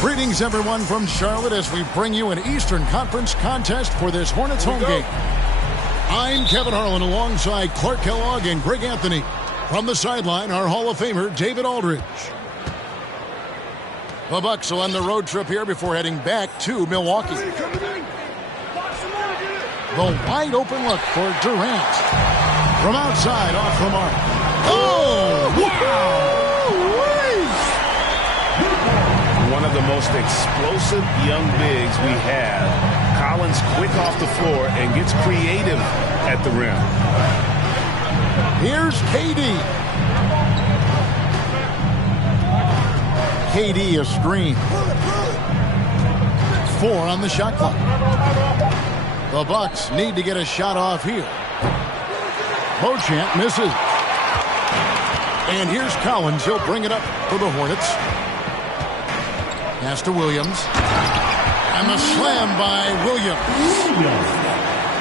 Greetings, everyone, from Charlotte as we bring you an Eastern Conference contest for this Hornets home game. I'm Kevin Harlan alongside Clark Kellogg and Greg Anthony. From the sideline, our Hall of Famer, David Aldridge. The Bucks will end the road trip here before heading back to Milwaukee. The wide open look for Durant. From outside, off the mark. Oh, wow! One of the most explosive young bigs we have. Collins quick off the floor and gets creative at the rim. Here's KD. KD a screen. 4 on the shot clock. The Bucks need to get a shot off here. Beauchamp misses. And here's Collins. He'll bring it up for the Hornets. Pass to Williams. And the slam by Williams.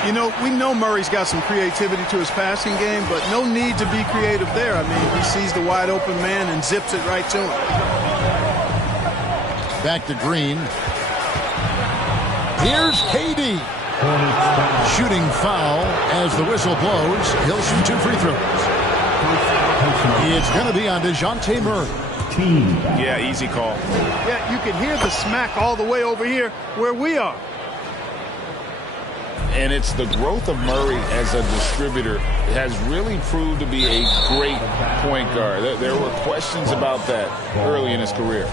You know, we know Murray's got some creativity to his passing game, but no need to be creative there. I mean, he sees the wide open man and zips it right to him. Back to Green. Here's KD. Shooting foul as the whistle blows. He'll shoot 2 free throws. It's going to be on DeJounte Murray. Yeah, easy call. Yeah, you can hear the smack all the way over here where we are. And it's the growth of Murray as a distributor has really proved to be a great point guard. There were questions about that early in his career.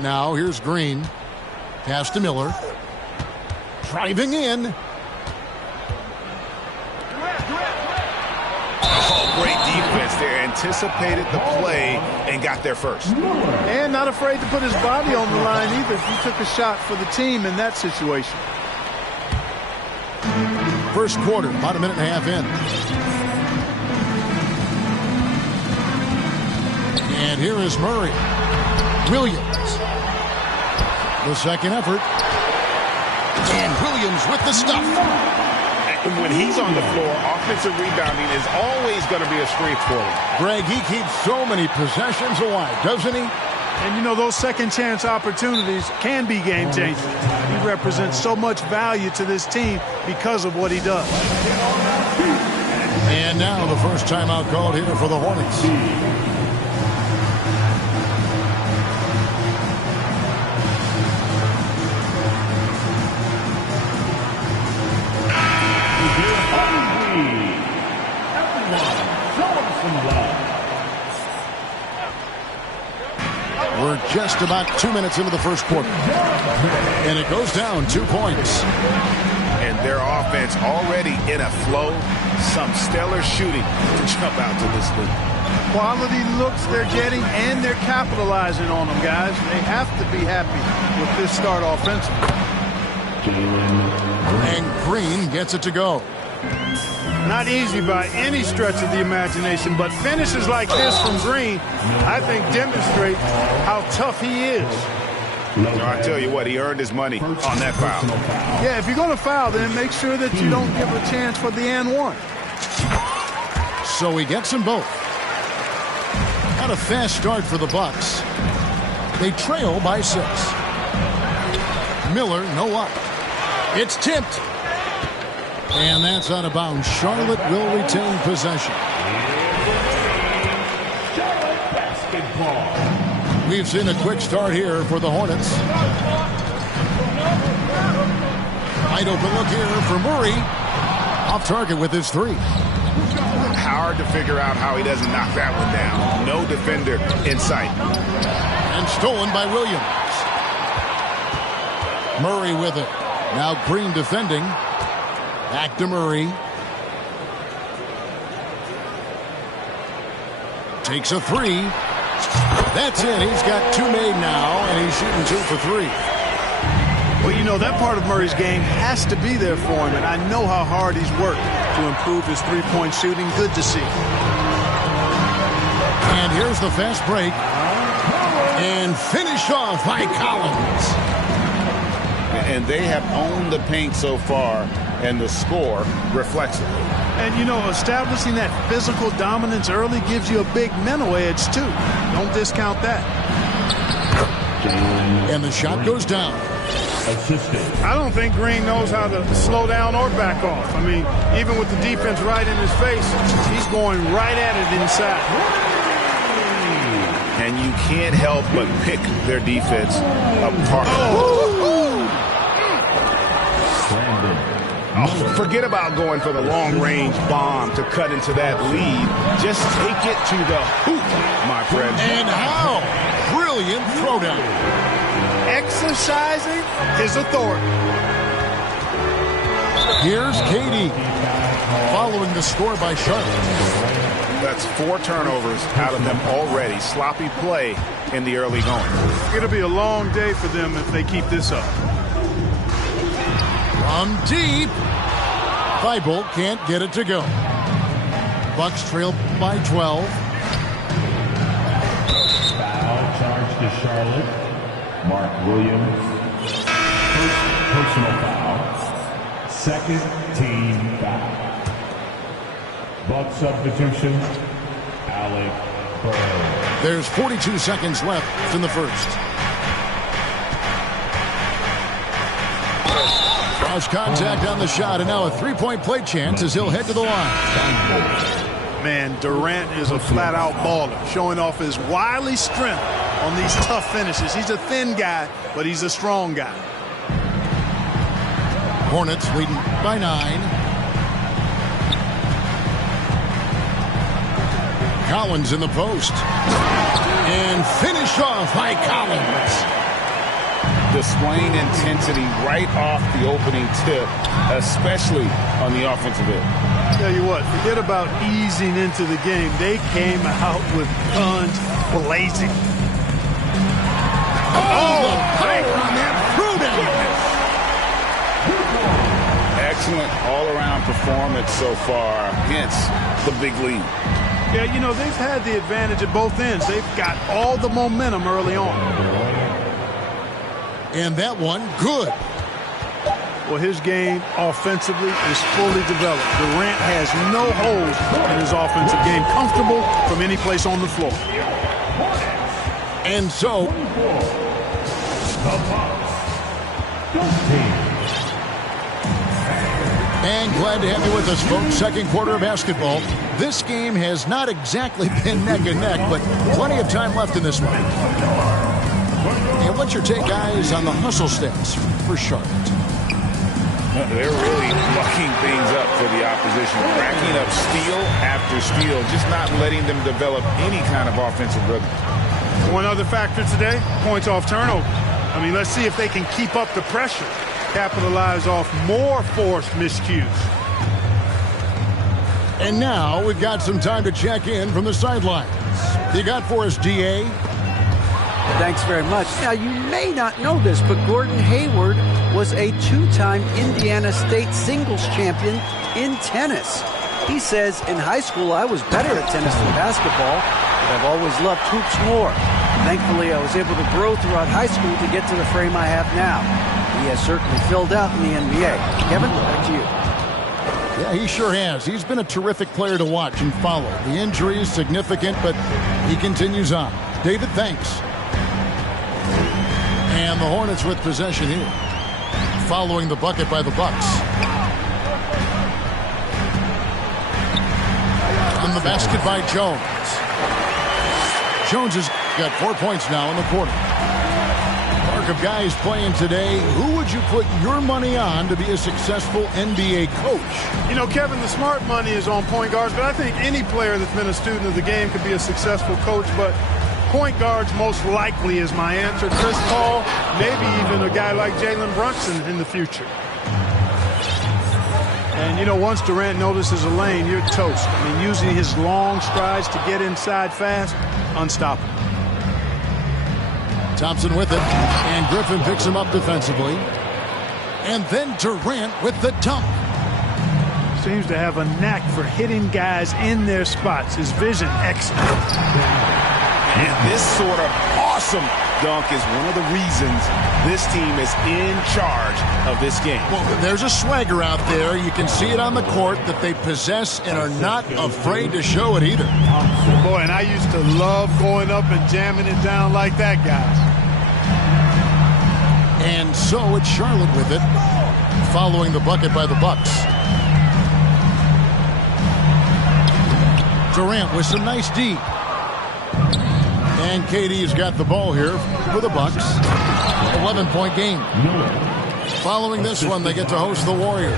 Now here's Green. Pass to Miller. Driving in. Great defense there. Anticipated the play and got there first. And not afraid to put his body on the line either. He took a shot for the team in that situation. First quarter, about a minute and a half in. And here is Murray. Williams. The second effort. And Williams with the stuff. When he's on the floor, offensive rebounding is always going to be a strength for him. Greg, he keeps so many possessions alive, doesn't he? And, you know, those second-chance opportunities can be game-changing. He represents so much value to this team because of what he does. And now the first timeout called here for the Hornets. We're just about 2 minutes into the first quarter. And it goes down 2 points. And their offense already in a flow. Some stellar shooting to jump out to this lead. Quality looks they're getting, and they're capitalizing on them, guys. They have to be happy with this start offensively. And Green gets it to go. Not easy by any stretch of the imagination, but finishes like this from Green, I think, demonstrate how tough he is. I tell you what, he earned his money on that foul. Yeah, if you're going to foul, then make sure that you don't give a chance for the and one. So he gets them both. Got a fast start for the Bucks. They trail by 6. Miller, no up. It's tipped. And that's out of bounds. Charlotte will retain possession. We've seen a quick start here for the Hornets. Wide open look here for Murray. Off target with his 3. Hard to figure out how he doesn't knock that one down. No defender in sight. And stolen by Williams. Murray with it. Now Green defending. Back to Murray. Takes a three. That's in. He's got 2 made now, and he's shooting 2 for 3. Well, you know, that part of Murray's game has to be there for him, and I know how hard he's worked to improve his three-point shooting. Good to see. And here's the fast break. And finished off by Collins. And they have owned the paint so far, and the score reflects it. And, you know, establishing that physical dominance early gives you a big mental edge, too. Don't discount that. And the shot goes down. I don't think Green knows how to slow down or back off. I mean, even with the defense right in his face, he's going right at it inside. And you can't help but pick their defense apart. Forget about going for the long-range bomb to cut into that lead. Just take it to the hoop, my friend. And how? Brilliant throwdown. Exercising his authority. Here's Katie following the score by Charlotte. That's 4 turnovers out of them already. Sloppy play in the early going. It'll be a long day for them if they keep this up. From deep. Thibault can't get it to go. Bucks trail by 12. Foul charge to Charlotte. Mark Williams. Personal foul. Second team foul. Buck substitution. Alec Burks. There's 42 seconds left in the first. Cross contact on the shot, and now a three-point play chance as he'll head to the line. Man, Durant is a flat-out baller, showing off his wily strength on these tough finishes. He's a thin guy, but he's a strong guy. Hornets leading by 9. Collins in the post. And finished off by Collins. Displaying intensity right off the opening tip, especially on the offensive end. Tell you what, forget about easing into the game. They came out with guns blazing. The power on that throw-down. Excellent all-around performance so far, hence the big lead. Yeah, you know, they've had the advantage at both ends. They've got all the momentum early on. And that one, good. Well, his game offensively is fully developed. Durant has no holes in his offensive game. Comfortable from any place on the floor. And so, and glad to have you with us, folks. Second quarter of basketball. This game has not exactly been neck and neck, but plenty of time left in this one. And what's your take, guys, on the hustle stats for Charlotte? They're really mucking things up for the opposition, racking up steal after steal, just not letting them develop any kind of offensive rhythm. One other factor today, points off turnover. I mean, let's see if they can keep up the pressure, capitalize off more forced miscues. And now we've got some time to check in from the sidelines. You got for us, D.A.? Thanks very much. Now, you may not know this, but Gordon Hayward was a 2-time Indiana State singles champion in tennis. He says, in high school, I was better at tennis than basketball, but I've always loved hoops more. Thankfully, I was able to grow throughout high school to get to the frame I have now. He has certainly filled out in the NBA. Kevin, back to you. Yeah, he sure has. He's been a terrific player to watch and follow. The injury is significant, but he continues on. David, thanks. And the Hornets with possession here, following the bucket by the Bucks. On the basket by Jones. Jones has got 4 points now in the quarter. Mark of guys playing today, who would you put your money on to be a successful NBA coach? You know, Kevin, the smart money is on point guards, but I think any player that's been a student of the game could be a successful coach, but point guards most likely is my answer. Chris Paul, maybe even a guy like Jalen Brunson in the future. And, you know, once Durant notices a lane, you're toast. I mean, using his long strides to get inside fast, unstoppable. Thompson with it, and Griffin picks him up defensively. And then Durant with the dunk. Seems to have a knack for hitting guys in their spots. His vision, excellent. And this sort of awesome dunk is one of the reasons this team is in charge of this game. Well, there's a swagger out there. You can see it on the court that they possess and are not afraid to show it either. Boy, and I used to love going up and jamming it down like that, guys. And so it's Charlotte with it, following the bucket by the Bucks. Durant with some nice D. And KD's got the ball here for the Bucks. 11-point game. Following this one, they get to host the Warriors.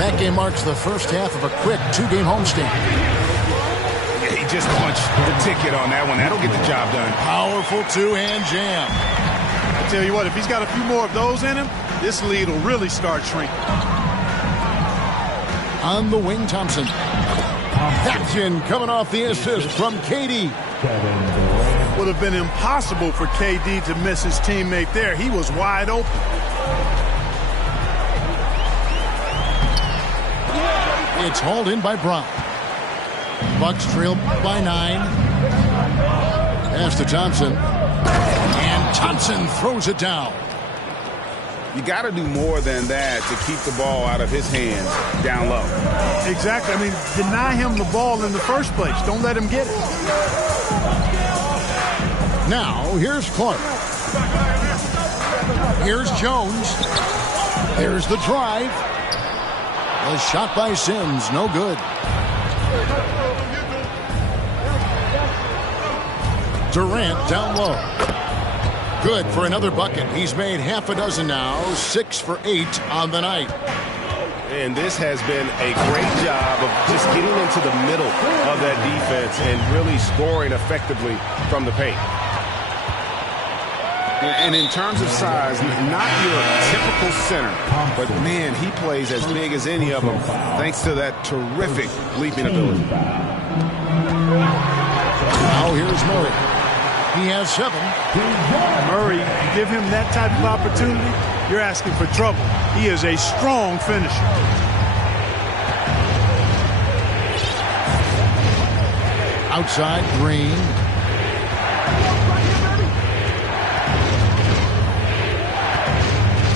That game marks the first half of a quick two-game homestand. He just punched the ticket on that one. That'll get the job done. Powerful two-hand jam. I tell you what, if he's got a few more of those in him, this lead will really start shrinking. On the wing, Thompson. Action coming off the assist from KD. Would have been impossible for KD to miss his teammate there. He was wide open. It's hauled in by Brown. Bucks trail by 9. Pass to Thompson. And Thompson throws it down. You got to do more than that to keep the ball out of his hands down low. Exactly. I mean, deny him the ball in the first place. Don't let him get it. Now, here's Clark. Here's Jones. Here's the drive. A shot by Sims. No good. Durant down low. Good for another bucket. He's made half a dozen now. 6 for 8 on the night. And this has been a great job of just getting into the middle of that defense and really scoring effectively from the paint. And in terms of size, not your typical center, but man, he plays as big as any of them thanks to that terrific leaping ability. Now here's Murray. He has 7. Murray, give him that type of opportunity, you're asking for trouble. He is a strong finisher. Outside, Green.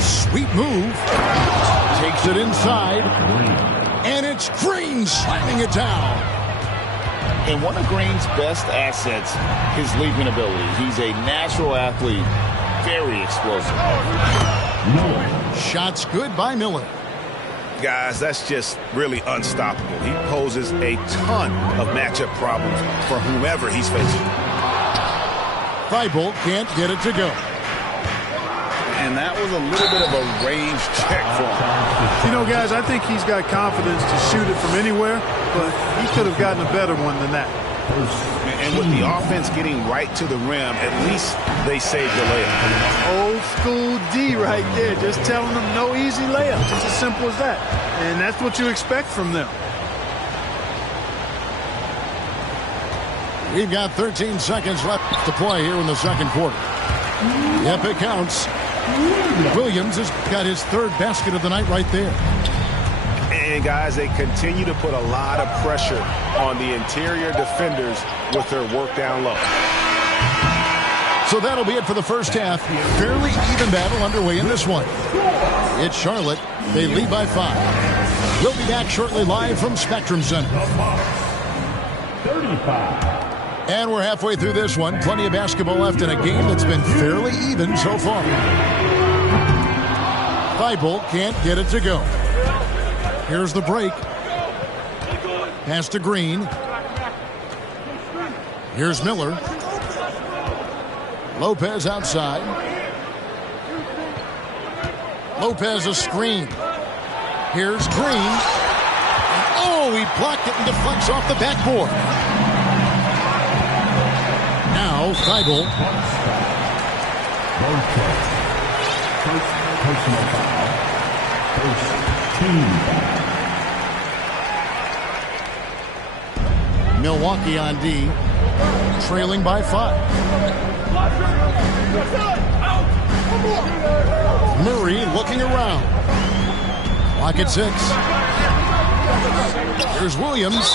Sweet move. Takes it inside. And it's Green slamming it down. And one of Green's best assets, his leaping ability. He's a natural athlete, very explosive. Shots good by Miller. Guys, that's just really unstoppable. He poses a ton of matchup problems for whomever he's facing. Thibault can't get it to go. And that was a little bit of a range check for him. You know, guys, I think he's got confidence to shoot it from anywhere, but he could have gotten a better one than that. And with the offense getting right to the rim, at least they saved the layup. Old school D right there, just telling them no easy layups. It's as simple as that. And that's what you expect from them. We've got 13 seconds left to play here in the second quarter. Yep, it counts. Williams has got his 3rd basket of the night right there. And, guys, they continue to put a lot of pressure on the interior defenders with their work down low. So that'll be it for the first half. Fairly even battle underway in this one. It's Charlotte. They lead by 5. We'll be back shortly live from Spectrum Center. 35. And we're halfway through this one. Plenty of basketball left in a game that's been fairly even so far. Thibault can't get it to go. Here's the break. Pass to Green. Here's Miller. Lopez outside. Lopez a screen. Here's Green. Oh, he blocked it and deflects off the backboard. Now Thibault. Personal foul. First team foul. Milwaukee on D, trailing by 5. Murray looking around. Clock at 6. Here's Williams,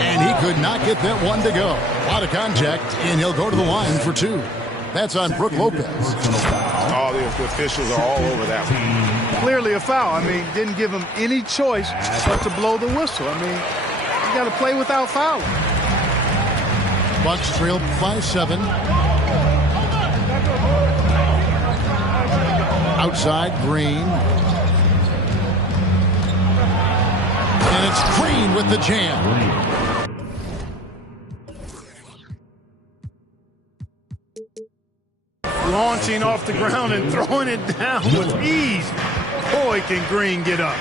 and he could not get that one to go. A lot of contact, and he'll go to the line for 2. That's on Brook Lopez. All the officials are all over that one. Clearly a foul. I mean, didn't give him any choice but to blow the whistle. I mean, you got to play without fouling. Bucks trail by 7. Outside, Green. And it's Green with the jam. Launching off the ground and throwing it down with ease. Boy, can Green get up.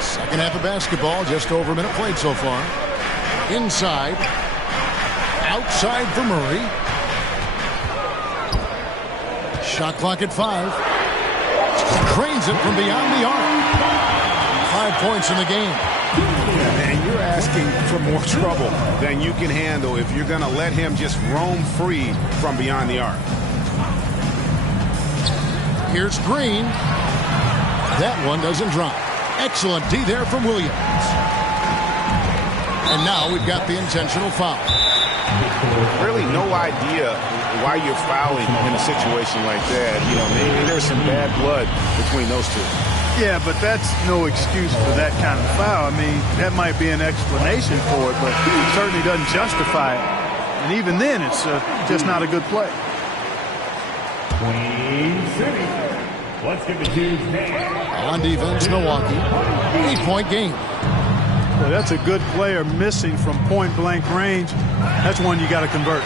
Second half of basketball, just over a minute played so far. Inside. Outside for Murray. Shot clock at 5. Cranes it from beyond the arc. 5 points in the game. Man, you're asking for more trouble than you can handle if you're going to let him just roam free from beyond the arc. Here's Green. That one doesn't drop. Excellent D there from Williams. And now we've got the intentional foul. Really no idea why you're fouling in a situation like that. You know, maybe there's some bad blood between those two. Yeah, but that's no excuse for that kind of foul. I mean, that might be an explanation for it, but it certainly doesn't justify it. And even then, it's just not a good play. Queen City. Let's get the Jews On defense, Milwaukee. 8-point game. Well, that's a good player missing from point-blank range. That's one you got to convert.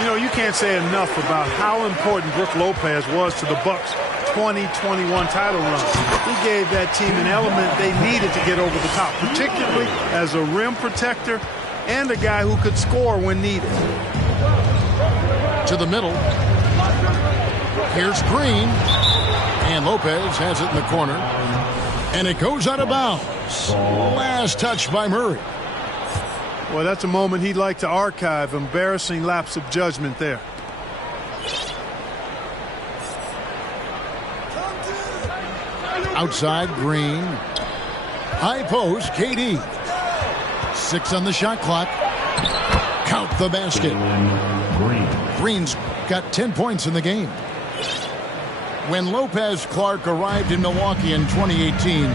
You know, you can't say enough about how important Brook Lopez was to the Bucks' 2021 title run. He gave that team an element they needed to get over the top, particularly as a rim protector and a guy who could score when needed. To the middle. Here's Green. And Lopez has it in the corner. And it goes out of bounds. Last touch by Murray. Well, that's a moment he'd like to archive. Embarrassing lapse of judgment there. Outside, Green. High post, KD. 6 on the shot clock. Count the basket. Green's got 10 points in the game. When Lopez Clark arrived in Milwaukee in 2018,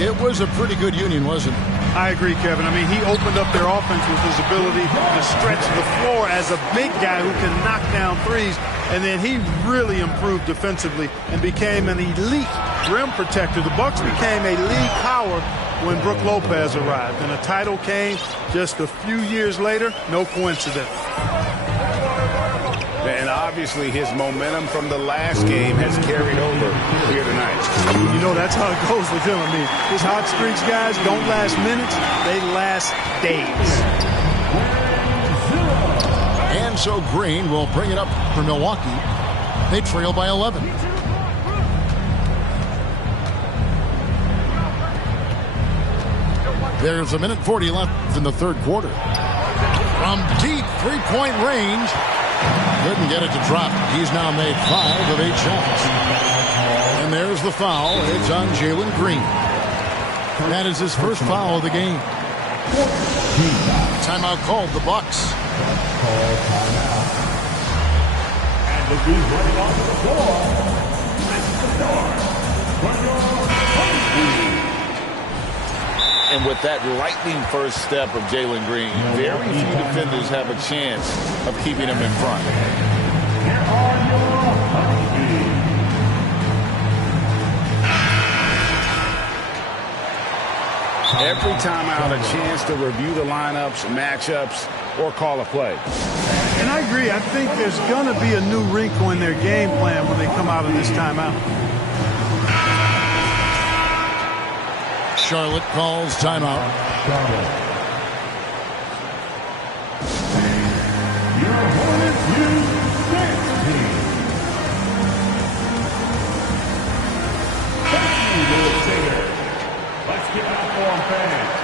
it was a pretty good union, wasn't it? I agree, Kevin. I mean, he opened up their offense with his ability to stretch the floor as a big guy who can knock down threes. And then he really improved defensively and became an elite rim protector. The Bucks became a league power when Brook Lopez arrived. And a title came just a few years later. No coincidence. And obviously his momentum from the last game has carried over here tonight. You know, that's how it goes with him. I mean, his hot streaks, guys, don't last minutes. They last days. And so Green will bring it up for Milwaukee. They trail by 11. There's 1:40 left in the third quarter. From deep three-point range. Couldn't get it to drop. He's now made 5 of 8 shots. And there's the foul. It's on Jalen Green. That is his first foul of the game. Timeout called the Bucks. And the dude running onto the floor. That's the star. And with that lightning first step of Jalen Green, very few defenders have a chance of keeping him in front. Here are your Huskies. Every time out, a chance to review the lineups, matchups, or call a play. And I agree. I think there's going to be a new wrinkle in their game plan when they come out of this timeout. Charlotte calls timeout. Your Hornets U6 team. They will take a offense.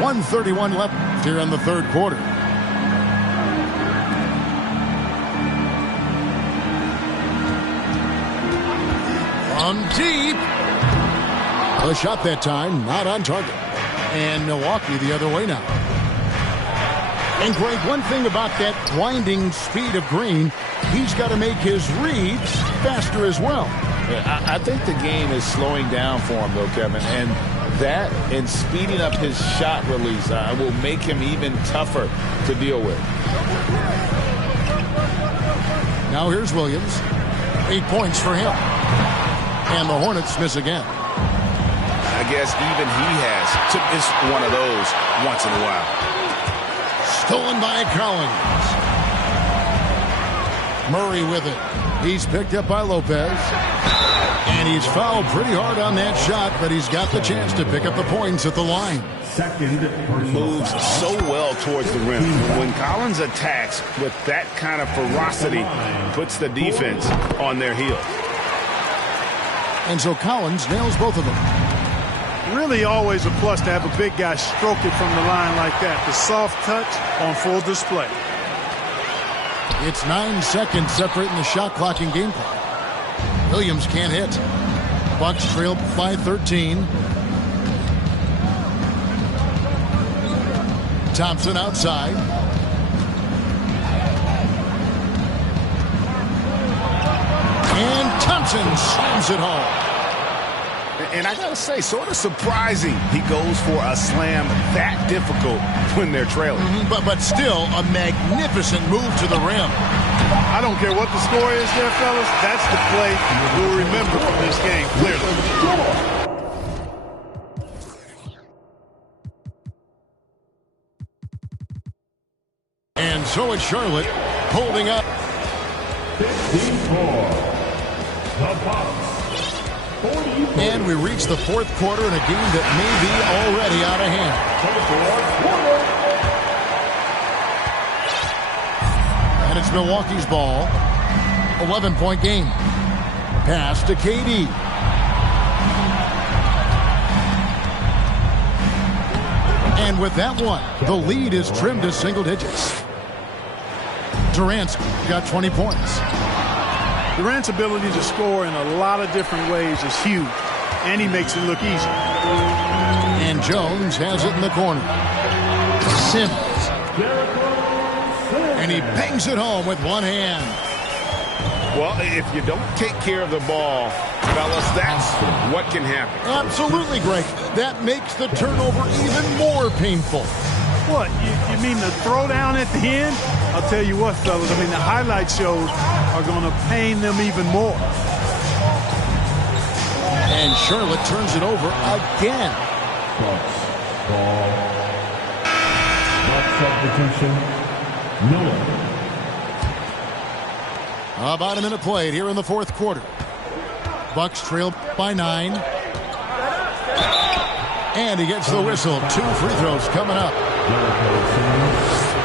1:31 left here in the third quarter. From deep. A shot that time, not on target. And Milwaukee the other way now. And Greg, one thing about that blinding speed of Green, he's got to make his reads faster as well. Yeah, I think the game is slowing down for him, though, Kevin. And that and speeding up his shot release will make him even tougher to deal with. Now here's Williams. 8 points for him. And the Hornets miss again. I guess even he has to miss one of those once in a while. Stolen by Collins. Murray with it. He's picked up by Lopez. And he's fouled pretty hard on that shot, but he's got the chance to pick up the points at the line. Second Moves so well towards the rim. When Collins attacks with that kind of ferocity, puts the defense on their heels. And so Collins nails both of them. Really always a plus to have a big guy stroke it from the line like that. The soft touch on full display. It's 9 seconds separating the shot clock and game clock. Williams can't hit. Bucks trail by 13. Thompson outside. And Thompson slams it home. And I gotta say, sort of surprising he goes for a slam that difficult when they're trailing. But still a magnificent move to the rim. I don't care what the score is there, fellas. That's the play we'll remember from this game, clearly. And so it's Charlotte holding up. 54. The Bucks. 40. And we reach the fourth quarter in a game that may be already out of hand. And it's Milwaukee's ball. 11-point game. Pass to KD. And with that one, the lead is trimmed to single digits. Durant's got 20 points. Durant's ability to score in a lot of different ways is huge, and he makes it look easy. And Jones has it in the corner. Simmons. And he bangs it home with one hand. Well, if you don't take care of the ball, fellas, that's what can happen. Absolutely, Greg. That makes the turnover even more painful. What, you mean the throwdown at the end? I'll tell you what, fellas, I mean, the highlight shows are going to pain them even more. And Charlotte turns it over again. Bucks ball. Bucks substitution. Miller. About a minute played here in the fourth quarter. Bucks trail by 9. And he gets the whistle. 2 free throws coming up.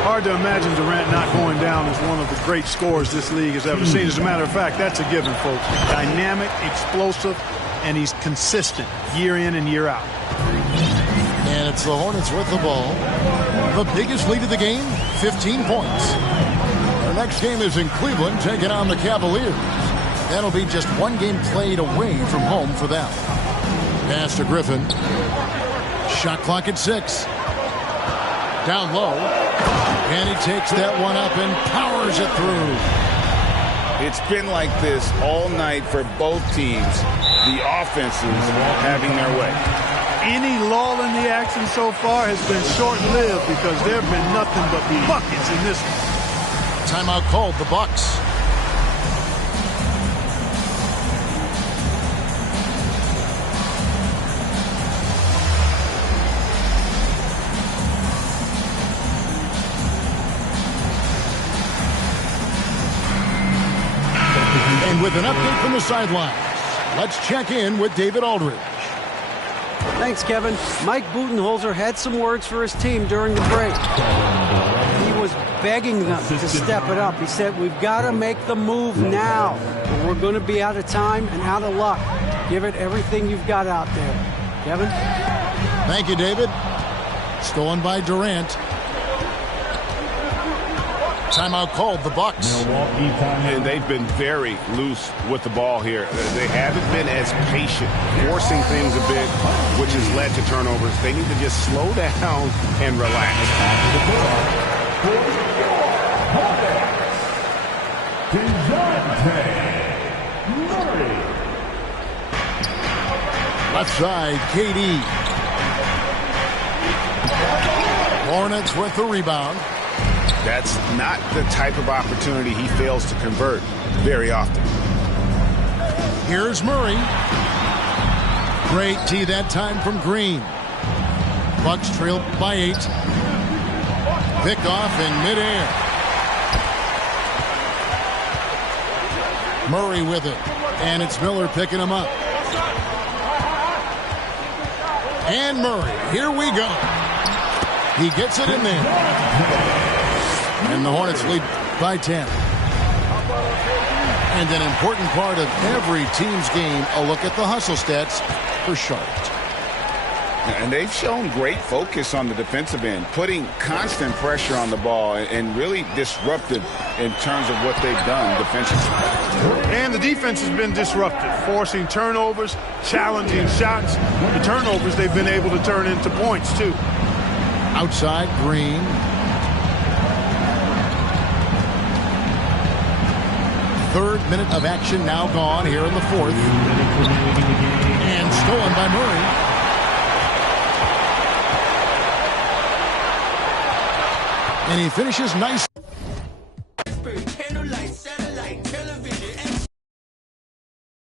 Hard to imagine Durant not going down as one of the great scorers this league has ever seen. As a matter of fact, that's a given, folks. Dynamic, explosive, and he's consistent year in and year out. And it's the Hornets with the ball. The biggest lead of the game, 15 points. Our next game is in Cleveland, taking on the Cavaliers. That'll be just one game played away from home for them. Pass to Griffin. Shot clock at 6. Down low. And he takes that one up and powers it through. It's been like this all night for both teams. The offenses having their way. Any lull in the action so far has been short-lived because there have been nothing but buckets in this one. Timeout called, the Bucks. And with an update from the sidelines, let's check in with David Aldridge. Thanks, Kevin. Mike Budenholzer had some words for his team during the break. He was begging them to step it up. He said, we've got to make the move now, or we're going to be out of time and out of luck. Give it everything you've got out there. Kevin? Thank you, David. Stolen by Durant. Timeout called, the Bucks. And they've been very loose with the ball here. They haven't been as patient, forcing things a bit, which has led to turnovers. They need to just slow down and relax. Left side, KD. Hornets with the rebound. That's not the type of opportunity he fails to convert very often. Here's Murray. Great tee that time from Green. Bucks trail by 8. Pick off in midair. Murray with it. And it's Miller picking him up. And Murray. Here we go. He gets it in there. And the Hornets lead by 10. And an important part of every team's game, a look at the hustle stats for Charlotte. And they've shown great focus on the defensive end, putting constant pressure on the ball and really disruptive in terms of what they've done defensively. And the defense has been disruptive, forcing turnovers, challenging shots. The turnovers they've been able to turn into points, too. Outside, Green. Third minute of action now gone here in the fourth. And stolen by Murray. And he finishes nice.